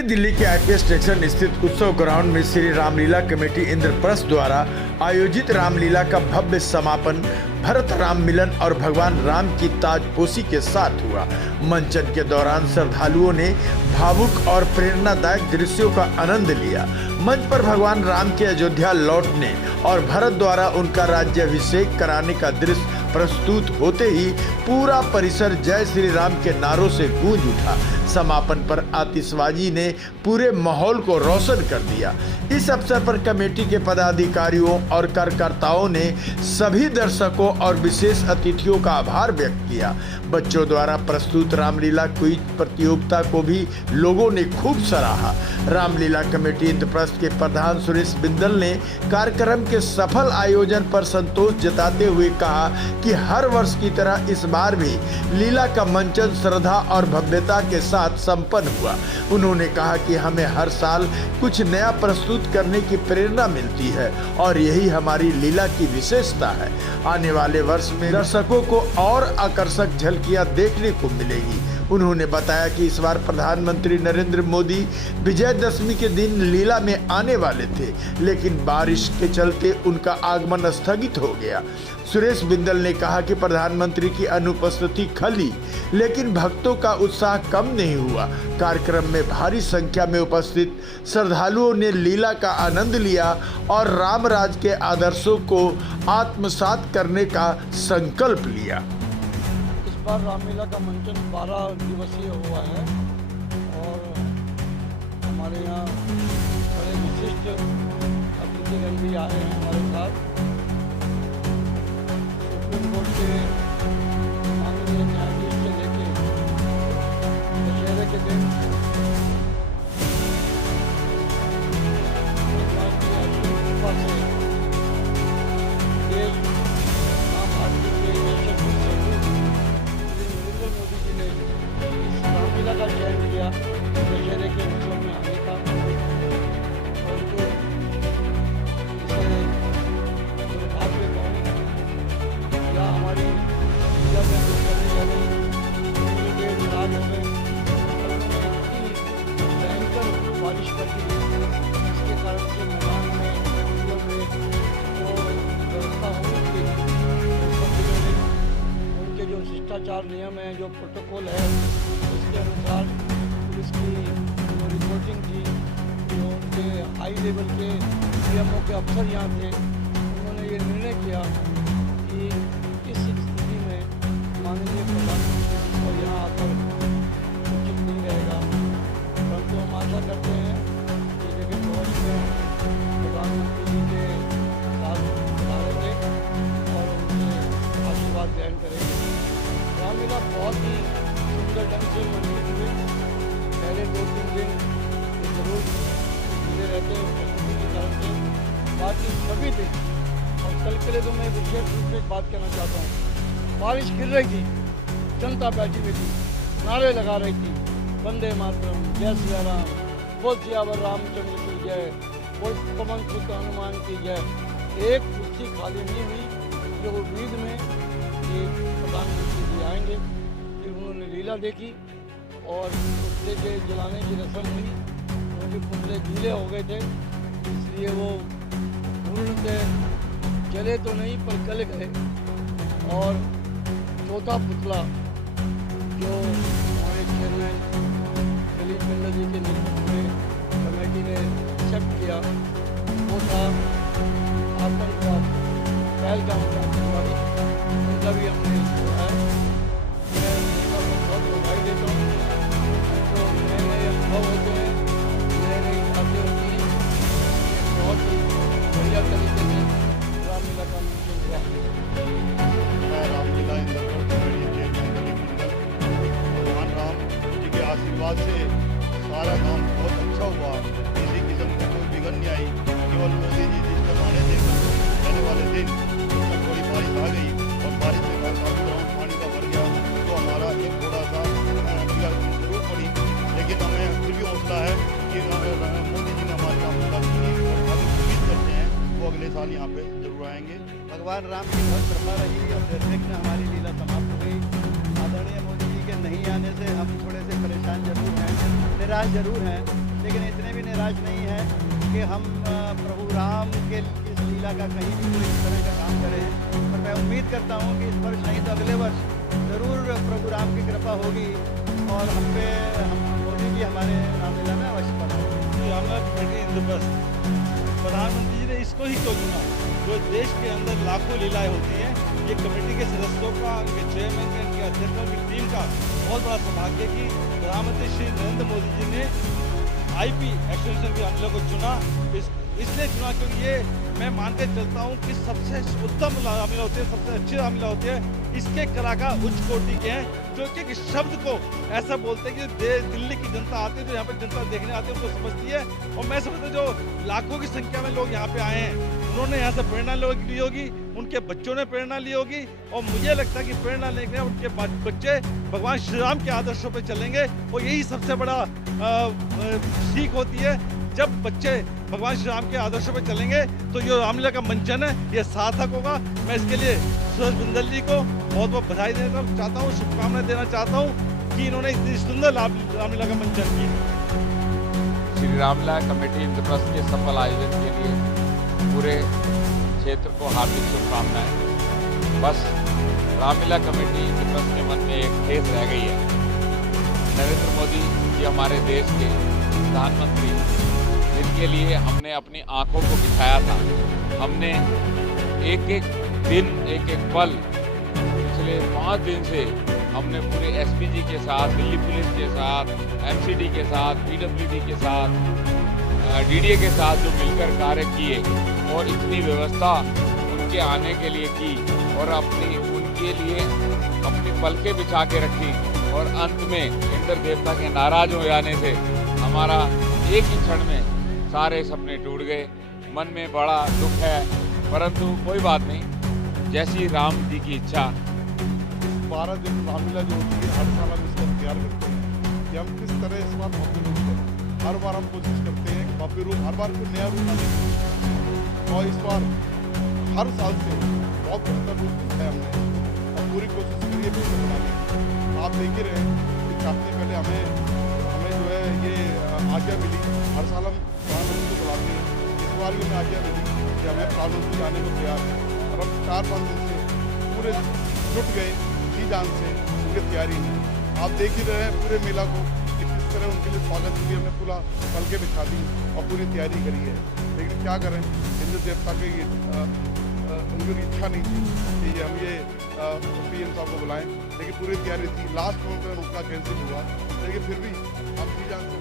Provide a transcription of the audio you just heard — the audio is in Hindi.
नवी दिल्ली के आईपीएस स्टेशन स्थित उत्सव ग्राउंड में श्री रामलीला कमेटी इंद्रप्रस्थ द्वारा आयोजित रामलीला का भव्य समापन भरत राम मिलन और भगवान राम की ताजपोशी के साथ हुआ। मंचन के दौरान श्रद्धालुओं ने भावुक और प्रेरणादायक दृश्यों का आनंद लिया। मंच पर भगवान राम के अयोध्या लौटने और भरत द्वारा उनका राज्याभिषेक कराने का दृश्य प्रस्तुत होते ही पूरा परिसर जय श्री राम के नारों से गूंज उठा। समापन पर आतिशबाजी ने पूरे माहौल को रोशन कर दिया। इस अवसर पर कमेटी के पदाधिकारियों और कार्यकर्ताओं ने सभी दर्शकों और विशेष अतिथियों का आभार व्यक्त किया। बच्चों द्वारा प्रस्तुत रामलीला क्विज प्रतियोगिता को भी लोगों ने खूब सराहा। रामलीला कमेटी इंद्रप्रस्थ के प्रधान सुरेश बिंदल ने कार्यक्रम के सफल आयोजन पर संतोष जताते हुए कहा कि हर वर्ष की तरह इस बार भी लीला का मंचन श्रद्धा और भव्यता के साथ संपन्न हुआ। उन्होंने कहा कि हमें हर साल कुछ नया प्रस्तुत करने की प्रेरणा मिलती है और यही हमारी लीला की विशेषता है। आने वाले वर्ष में दर्शकों को और आकर्षक झलकियां देखने को मिलेगी। उन्होंने बताया कि इस बार प्रधानमंत्री नरेंद्र मोदी विजयदशमी के दिन लीला में आने वाले थे, लेकिन बारिश के चलते उनका आगमन स्थगित हो गया। सुरेश बिंदल ने कहा कि प्रधानमंत्री की अनुपस्थिति खली, लेकिन भक्तों का उत्साह कम नहीं हुआ। कार्यक्रम में भारी संख्या में उपस्थित श्रद्धालुओं ने लीला का आनंद लिया और रामराज के आदर्शों को आत्मसात करने का संकल्प लिया। इस बार रामलीला का मंचन 12 दिवसीय हुआ है और हमारे यहाँ बड़े विशिष्ट अतिथिगण भी आए हैं हमारे साथ। सुप्रीम कोर्ट के माननीय न्यायाधीश से लेके दशहरे के दिन भगवान की असीम कृपा से देश आम आदमी के यशस्वी नरेंद्र मोदी जी ने इस रामलीला का चयन किया दशहरे के उत्सव में आने का, और जो इसे दुर्भाग्य कहूँ या हमारी पूजा में हम करने वाले नाराज हो गए। इतनी भयंकर बारिश कर दी जिसके कारण से मैदान में मंदिरों में जो व्यवस्था होनी चाहिए उनके जो शिष्टाचार नियम है, जो प्रोटोकॉल है, उसके अनुसार पुलिस की जो रिपोर्टिंग थी, जो उनके हाई लेवल के सीएमओ के अफसर यहाँ थे, उन्होंने ये निर्णय किया कि इस स्थिति में माननीय प्रधानमंत्री को यहाँ आकर उचित नहीं रहेगा। परंतु हम आशा करते हैं कि जगह पहुँच में प्रधानमंत्री जी के साथ रहेंगे और उनसे आशीर्वाद ग्रहण करेंगे। रामलीला बहुत ही सुंदर ढंग से मंडित हुए। पहले 2-3 दिन जरूर मिले रहते हैं उपस्थिति के कारण से, बाकी सभी दिन। और कल के लिए तो मैं विशेष रूप से एक बात कहना चाहता हूँ। बारिश गिर रही थी, जनता बैठी हुई थी, नारे लगा रही थी, वंदे मातरम, जय सिया राम, बोल सियावर रामचंद्र की जय, बोल पवन सुत हनुमान की जय। एक कुर्सी खाली नहीं हुई। जो उम्मीद में कि प्रधानमंत्री जी आएंगे, फिर उन्होंने लीला देखी और पुतले के जलाने की रस्म हुई। उनके पुतले गीले हो गए थे, इसलिए वो पूर्णतः जले तो नहीं पर गल गए। और चौथा पुतला जो हमारे चेयरमैन दिलीप बिंदल जी के नेतृत्व में कमेटी ने एक्सेप्ट किया, वो था आतंकवाद पहलगाम का आतंकवादी, उनका भी हमने सुना है। मैं उनका बहुत बधाई देता हूँ। तो नए नए अनुभव होते हैं, नई नई बातें होती हैं। बहुत ही बढ़िया तरीके से रामलीला का मंचन हुआ। मैं रामलीला इंद्रप्रस्थ कमेटी चेयरमैन दिलीप बिंदल। भगवान राम जी के आशीर्वाद से सारा काम बहुत अच्छा हुआ। किसी किस्म की कोई बिगड़ नहीं आई। केवल मोदी जी जिस जमाने से जाने वाले दिन थोड़ी बारिश आ गई और बारिश के बाद काफी ग्राउंड पानी का भर गया, तो हमारा एक थोड़ा सा जरूर पड़ी, लेकिन हमें फिर भी हौसला है कि मोदी जी ने हमारी रामलीला सुनी और काफी उम्मीद करते हैं वो अगले साल यहाँ पे जरूर आएंगे। भगवान राम की बहुत कृपा रही और निर्विघ्न में हमारी लीला समाप्त हो गई। आदरणीय मोदी जी के नहीं आने से हम थोड़े से परेशान जरूर हैं, निराश जरूर हैं, बर्दाश्त नहीं है कि हम प्रभु राम के इस लीला का कहीं भी कोई इस तरह का काम करें। और मैं उम्मीद करता हूँ कि इस वर्ष नहीं तो अगले वर्ष ज़रूर प्रभु राम की कृपा होगी और हम मोदी जी हमारे रामलीला में अवश्य पधारेंगे। रामलीला कमेटी इंद्रप्रस्थ, प्रधानमंत्री जी ने इसको ही क्यों चुना? जो देश के अंदर लाखों लीलाएं होती हैं, ये कमेटी के सदस्यों का, उनके चेयरमैन का, उनके अध्यक्षों की टीम का बहुत बड़ा सौभाग्य कि प्रधानमंत्री श्री नरेंद्र मोदी जी ने आईपी एक्सटेंशन के रामलीला को चुना। इसलिए चुना क्योंकि ये मैं मान के चलता हूँ कि सबसे उत्तम रामलीला होती है, सबसे अच्छी रामलीला होती है। इसके कलाकार उच्च कोटि के हैं, जो कि एक शब्द को ऐसा बोलते हैं कि दिल्ली की जनता आती है, जो यहाँ पर जनता देखने आती है, उनको समझती है। और मैं समझता हूँ जो लाखों की संख्या में लोग यहाँ पे आए हैं, उन्होंने यहाँ से प्रेरणा ली होगी, उनके बच्चों ने प्रेरणा ली होगी। और मुझे लगता है कि प्रेरणा लेके उनके बच्चे भगवान श्री राम के आदर्शों पे चलेंगे। और यही सबसे बड़ा सीख होती है। जब बच्चे भगवान श्री राम के आदर्शों पे चलेंगे तो जो रामलीला का मंचन है ये सार्थक होगा। मैं इसके लिए सुरेश बिंदल जी को बहुत बहुत बधाई देना चाहता हूँ, शुभकामनाएं देना चाहता हूँ कि इन्होंने इतनी सुंदर रामलीला का मंचन किया। श्री रामलीला कमेटी इंद्रप्रस्थ के सफल आयोजन के लिए पूरे क्षेत्र को हार्दिक शुभकामनाएं। बस रामलीला कमेटी इंद्रप्रस्थ के मन में एक ठेस रह गई है। नरेंद्र मोदी जी हमारे देश के प्रधानमंत्री, जिनके लिए हमने अपनी आंखों को बिछाया था। हमने एक एक दिन, एक एक पल पिछले 5 दिन से हमने पूरे एसपीजी के साथ, दिल्ली पुलिस के साथ, एमसीडी के साथ, पीडब्ल्यूडी के साथ, डीडीए के साथ जो मिलकर कार्य किए और इतनी व्यवस्था उनके आने के लिए की और उनके लिए अपनी पलकें बिछा के रखी। और अंत में इंद्र देवता के नाराज हो जाने से हमारा एक ही क्षण में सारे सपने टूट गए। मन में बड़ा दुख है, परंतु कोई बात नहीं, जैसी राम जी की इच्छा। 12 दिन रामलीला जो होती है, हर साल हम इसका इंतजार करते हैं कि हम किस तरह इस बार भव्य रूप करें। हर बार हम कोशिश करते हैं कि भव्य रूप, हर बार कोई नया रूप लाने की कोशिश करें। और इस बार हर साल से बहुत बेहतर रूप है हमने, और पूरी कोशिश करिए बेहतर बनाने की। आप देख ही रहे हैं कि 4 दिन पहले हमें जो है ये आज्ञा मिली। हर साल हम प्रधानमंत्री को बुलाते हैं, इस बार भी हमें आज्ञा मिली कि हमें प्रधानमंत्री आने को तैयार है। और हम 4-5 दिन से पूरे जुट गए जी जान से उनकी तैयारी में। आप देख ही रहे हैं पूरे मेला को कि किस तरह उनके लिए स्वागत के लिए हमने पूरा पलके बिछा दी और पूरी तैयारी करी है। लेकिन क्या करें, इंद्र देवता की उनकी इच्छा नहीं थी कि हम ये पीएम साहब को बुलाएं, लेकिन पूरी तैयारी थी। लास्ट मोमेंट पर उनका कैंसिल हुआ, लेकिन फिर भी हम जी जान से